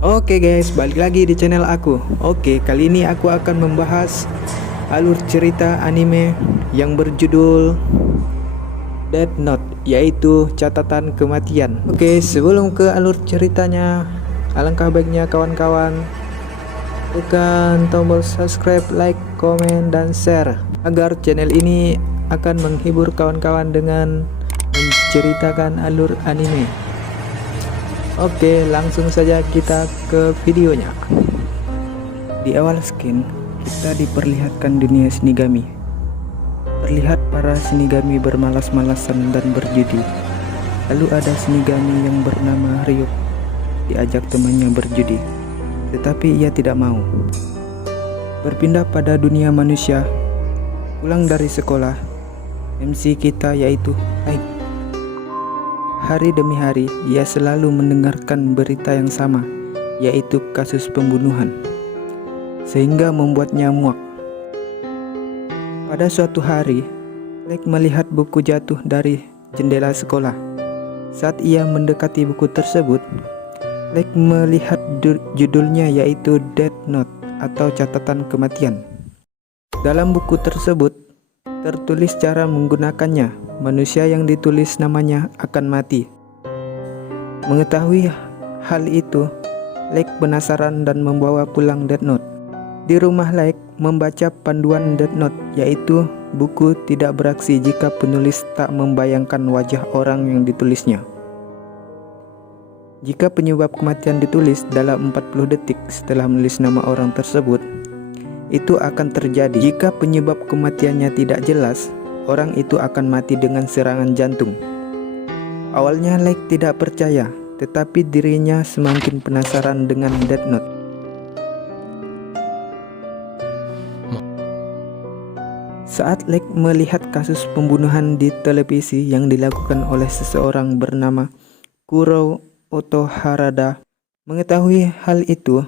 Oke guys, balik lagi di channel aku. Oke, kali ini aku akan membahas alur cerita anime yang berjudul Death Note, yaitu catatan kematian. Oke, sebelum ke alur ceritanya, alangkah baiknya kawan-kawan tekan tombol subscribe, like, komen, dan share agar channel ini akan menghibur kawan-kawan dengan menceritakan alur anime. Oke, langsung saja kita ke videonya. Di awal skin, kita diperlihatkan dunia Shinigami. Terlihat para Shinigami bermalas-malasan dan berjudi. Lalu ada Shinigami yang bernama Ryuk, diajak temannya berjudi, tetapi ia tidak mau. Berpindah pada dunia manusia, pulang dari sekolah, MC kita yaitu Light. Hari demi hari, ia selalu mendengarkan berita yang sama, yaitu kasus pembunuhan, sehingga membuatnya muak. Pada suatu hari, Light melihat buku jatuh dari jendela sekolah. Saat ia mendekati buku tersebut, Light melihat judulnya yaitu Death Note atau catatan kematian. Dalam buku tersebut, tertulis cara menggunakannya. Manusia yang ditulis namanya akan mati. Mengetahui hal itu, Light penasaran dan membawa pulang Death Note. Di rumah Light membaca panduan Death Note, yaitu buku tidak beraksi jika penulis tak membayangkan wajah orang yang ditulisnya. Jika penyebab kematian ditulis dalam 40 detik setelah menulis nama orang tersebut, itu akan terjadi. Jika penyebab kematiannya tidak jelas, orang itu akan mati dengan serangan jantung. Awalnya Light tidak percaya, tetapi dirinya semakin penasaran dengan Death Note. Saat Light melihat kasus pembunuhan di televisi yang dilakukan oleh seseorang bernama Kuro Otoharada, mengetahui hal itu,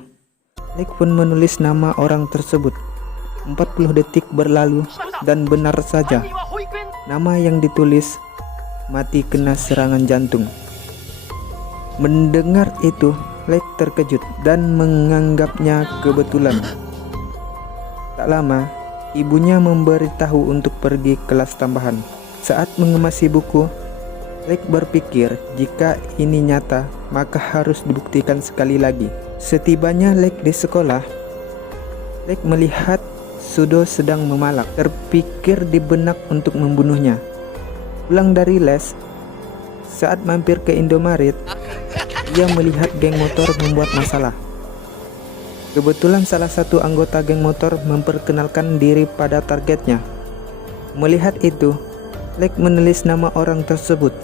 Light pun menulis nama orang tersebut. 40 detik berlalu dan benar saja, nama yang ditulis mati kena serangan jantung. Mendengar itu, Light terkejut dan menganggapnya kebetulan. Tak lama, ibunya memberitahu untuk pergi kelas tambahan. Saat mengemasi buku, Light berpikir jika ini nyata, maka harus dibuktikan sekali lagi. Setibanya Light di sekolah, Light melihat Sudo sedang memalak. Terpikir di benak untuk membunuhnya. Pulang dari les, saat mampir ke Indomaret, ia melihat geng motor membuat masalah. Kebetulan salah satu anggota geng motor memperkenalkan diri pada targetnya. Melihat itu, Light menulis nama orang tersebut.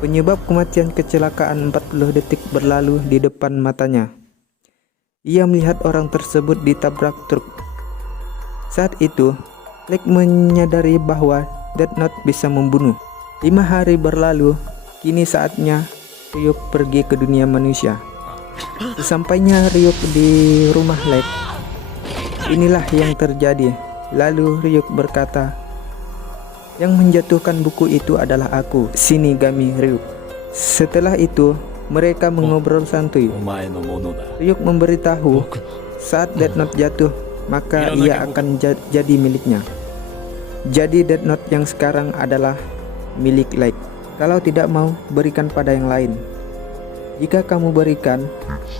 Penyebab kematian kecelakaan 40 detik berlalu di depan matanya. Ia melihat orang tersebut ditabrak truk. Saat itu, Light menyadari bahwa Death Note bisa membunuh. 5 hari berlalu, kini saatnya Ryuk pergi ke dunia manusia. Sesampainya Ryuk di rumah Light, inilah yang terjadi. Lalu Ryuk berkata, "Yang menjatuhkan buku itu adalah aku, Shinigami Ryuk." Setelah itu, mereka mengobrol santuy. Ryuk memberitahu saat Death Note jatuh, maka ia akan jadi miliknya. Jadi Death Note yang sekarang adalah milik Light. Kalau tidak mau, berikan pada yang lain. Jika kamu berikan,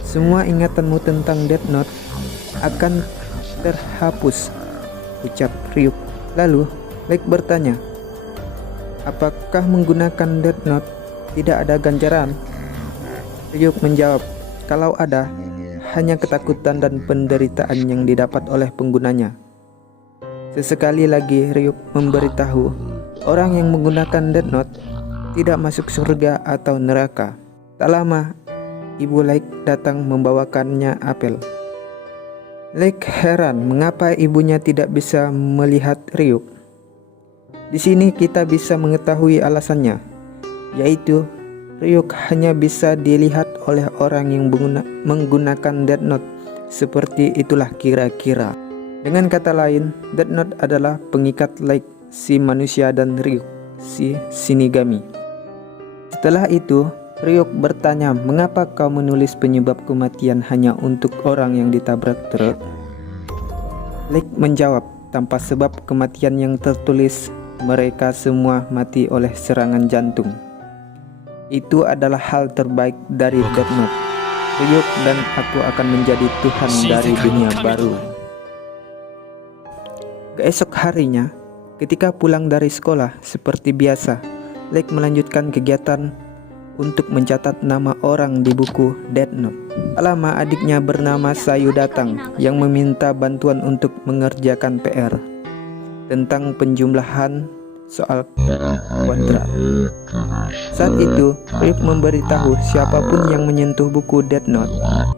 semua ingatanmu tentang Death Note akan terhapus, ucap Ryuk. Lalu Light bertanya, apakah menggunakan Death Note tidak ada ganjaran? Ryuk menjawab, kalau ada, hanya ketakutan dan penderitaan yang didapat oleh penggunanya. Sesekali lagi Ryuk memberitahu orang yang menggunakan Death Note tidak masuk surga atau neraka. Tak lama, ibu Light datang membawakannya apel. Light heran mengapa ibunya tidak bisa melihat Ryuk. Di sini kita bisa mengetahui alasannya, yaitu Ryuk hanya bisa dilihat oleh orang yang menggunakan Death Note. Seperti itulah kira-kira. Dengan kata lain, Death Note adalah pengikat Light, si manusia, dan Ryuk, si Shinigami. Setelah itu, Ryuk bertanya, "Mengapa kau menulis penyebab kematian hanya untuk orang yang ditabrak truk?" Lake menjawab, "Tanpa sebab kematian yang tertulis, mereka semua mati oleh serangan jantung. Itu adalah hal terbaik dari Death Note. Ryuk dan aku akan menjadi Tuhan dari dunia baru." Keesok harinya, ketika pulang dari sekolah, seperti biasa, Lake melanjutkan kegiatan untuk mencatat nama orang di buku Death Note. Tak lama adiknya bernama Sayu datang yang meminta bantuan untuk mengerjakan PR tentang penjumlahan soal kuadrat. Saat itu, Ryuk memberitahu siapapun yang menyentuh buku Death Note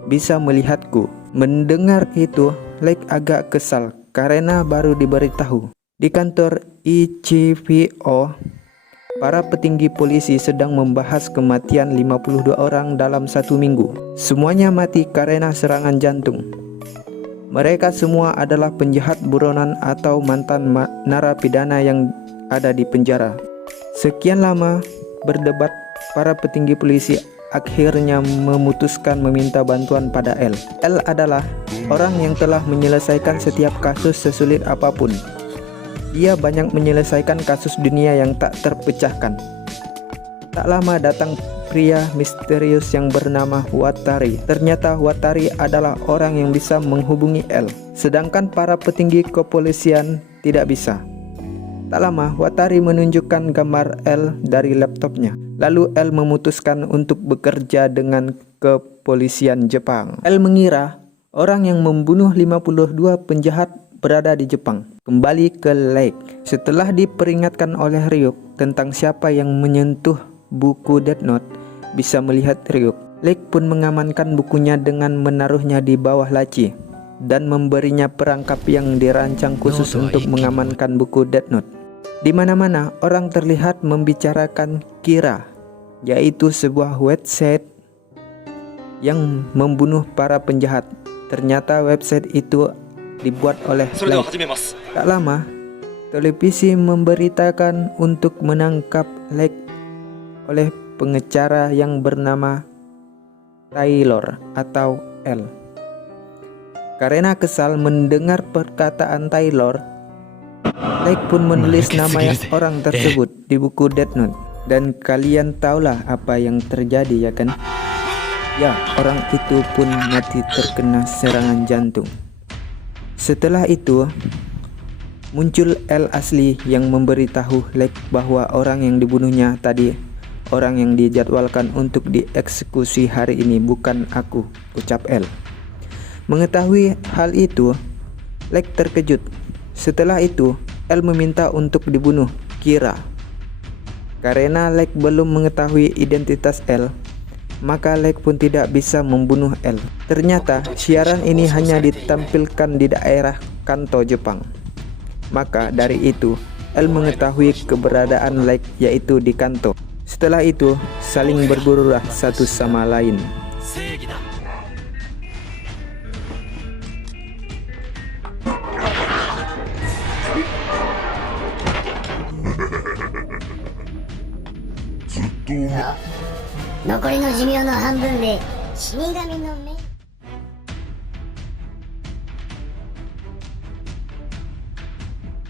bisa melihatku. Mendengar itu, Lake agak kesal karena baru diberitahu. Di kantor ICVO, para petinggi polisi sedang membahas kematian 52 orang dalam 1 minggu. Semuanya mati karena serangan jantung. Mereka semua adalah penjahat buronan atau mantan narapidana yang ada di penjara. Sekian lama berdebat, para petinggi polisi akhirnya memutuskan meminta bantuan pada L. L adalah orang yang telah menyelesaikan setiap kasus sesulit apapun. Ia banyak menyelesaikan kasus dunia yang tak terpecahkan. Tak lama datang pria misterius yang bernama Watari. Ternyata Watari adalah orang yang bisa menghubungi L, sedangkan para petinggi kepolisian tidak bisa. Tak lama Watari menunjukkan gambar L dari laptopnya. Lalu L memutuskan untuk bekerja dengan kepolisian Jepang. L mengira orang yang membunuh 52 penjahat berada di Jepang. Kembali ke Lake. Setelah diperingatkan oleh Ryuk tentang siapa yang menyentuh buku Death Note bisa melihat Ryuk, Lake pun mengamankan bukunya dengan menaruhnya di bawah laci dan memberinya perangkap yang dirancang khusus untuk mengamankan buku Death Note. Di mana-mana orang terlihat membicarakan Kira, yaitu sebuah website yang membunuh para penjahat. Ternyata website itu dibuat oleh Lake. Tak lama, televisi memberitakan untuk menangkap Lake oleh pengacara yang bernama Taylor atau L. Karena kesal mendengar perkataan Taylor, Lake pun menulis nama orang tersebut di buku Death Note. Dan kalian tahulah apa yang terjadi, ya kan? Ya, orang itu pun mati terkena serangan jantung. Setelah itu, muncul L asli yang memberitahu Lake bahwa orang yang dibunuhnya tadi orang yang dijadwalkan untuk dieksekusi hari ini, bukan aku, ucap L. Mengetahui hal itu, Lake terkejut. Setelah itu, L meminta untuk dibunuh Kira. Karena Lake belum mengetahui identitas L, maka Lake pun tidak bisa membunuh L. Ternyata siaran ini hanya ditampilkan di daerah Kanto, Jepang. Maka dari itu L mengetahui keberadaan Lake, yaitu di Kanto. Setelah itu saling bergurulah satu sama lain.残りの寿命の半分で死神の目